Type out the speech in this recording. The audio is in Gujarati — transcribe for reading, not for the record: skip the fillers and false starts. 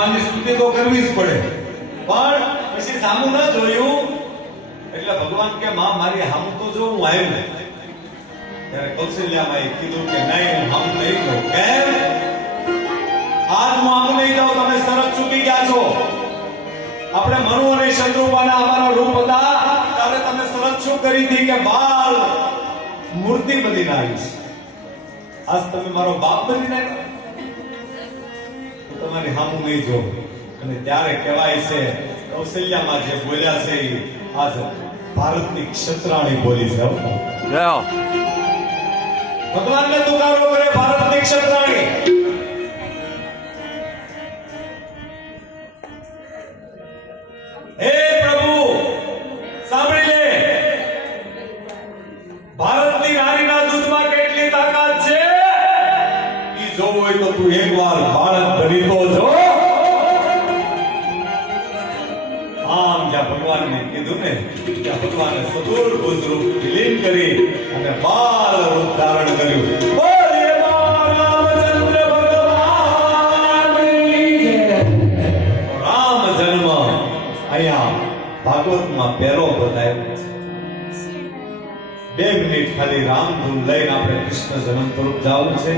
ભગવાનની સ્તુતિ તો કરવી જ પડે, પણ પછી સામું ન જોયું એટલે ભગવાન કે માં મારી સામું તો જો હું આવ્યો ને ત્યારે કૌશલ્યામાં એ કીધું કે નહીં હું સામું નહીં જોઉં. કેમ? આજ હું સામું નહીં જાઉં, તમે સરસ ચૂકી ગયા છો. આપણે મનુ અને શત્રુપાના અમારા રૂપ હતા ત્યારે તમે સરસ શું કરી હતી કે બાલ મૂર્તિ બની નાખીશ. આજ તમે મારો બાપ બની નાખ્યો, તમારી સામું નહીં જો. અને ત્યારે કહેવાય છે કૌશલ્યામાં જે બોલ્યા છે એ આજ ભારતની ક્ષત્રાણી બોલી છે. ભગવાનને તુકારો કરે ભારતની ક્ષત્રાણી. હે પ્રભુ સાંભળી લે, ભારતની નારીના દૂધમાં કેટલી તાકાત છે ઈ જોવું હોય તો તું એકવાર બાળક બની તો જો. આમ જ્યાં ભગવાનને કીધું ને ત્યાં ભગવાને ચતુર્ભુજ રૂપ વિલીન કરી અને બાલ રૂપ ધારણ કર્યું. બોલીએ રામચંદ્ર ભગવાનની જય. રામ જન્મ અહીંયા ભાગવતમાં પહેલો બતાવ્યો છે. 2 મિનિટ ખાલી રામ ધૂન લઈને આપણે કૃષ્ણ જન્મ તરફ જવું છે.